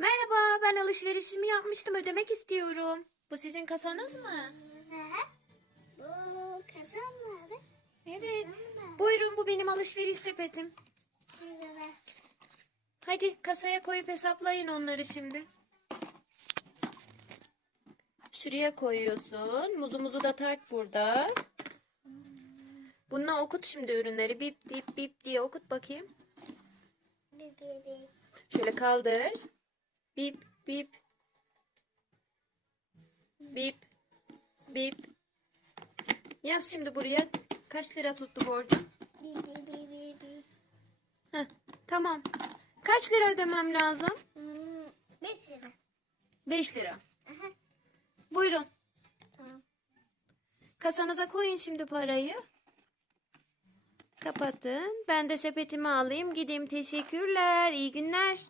Merhaba, ben alışverişimi yapmıştım. Ödemek istiyorum. Bu sizin kasanız mı? Bu kazan nerede? Evet. Buyurun bu benim alışveriş sepetim. Hadi kasaya koyup hesaplayın onları şimdi. Şuraya koyuyorsun. Muzumuzu da tart burada. Bununla okut şimdi ürünleri. Bip dip bip diye okut bakayım. Bir bir. Şöyle kaldır. Bip bip. Bip. Bip. Yaz şimdi buraya. Kaç lira tuttu borcum? Bir bir bir bir. Heh, tamam. Kaç lira ödemem lazım? Hmm, beş lira. 5 lira. Aha, Buyurun. tamam. Kasanıza koyun şimdi parayı. Kapatın. Ben de sepetimi alayım. Gideyim. Teşekkürler. İyi günler.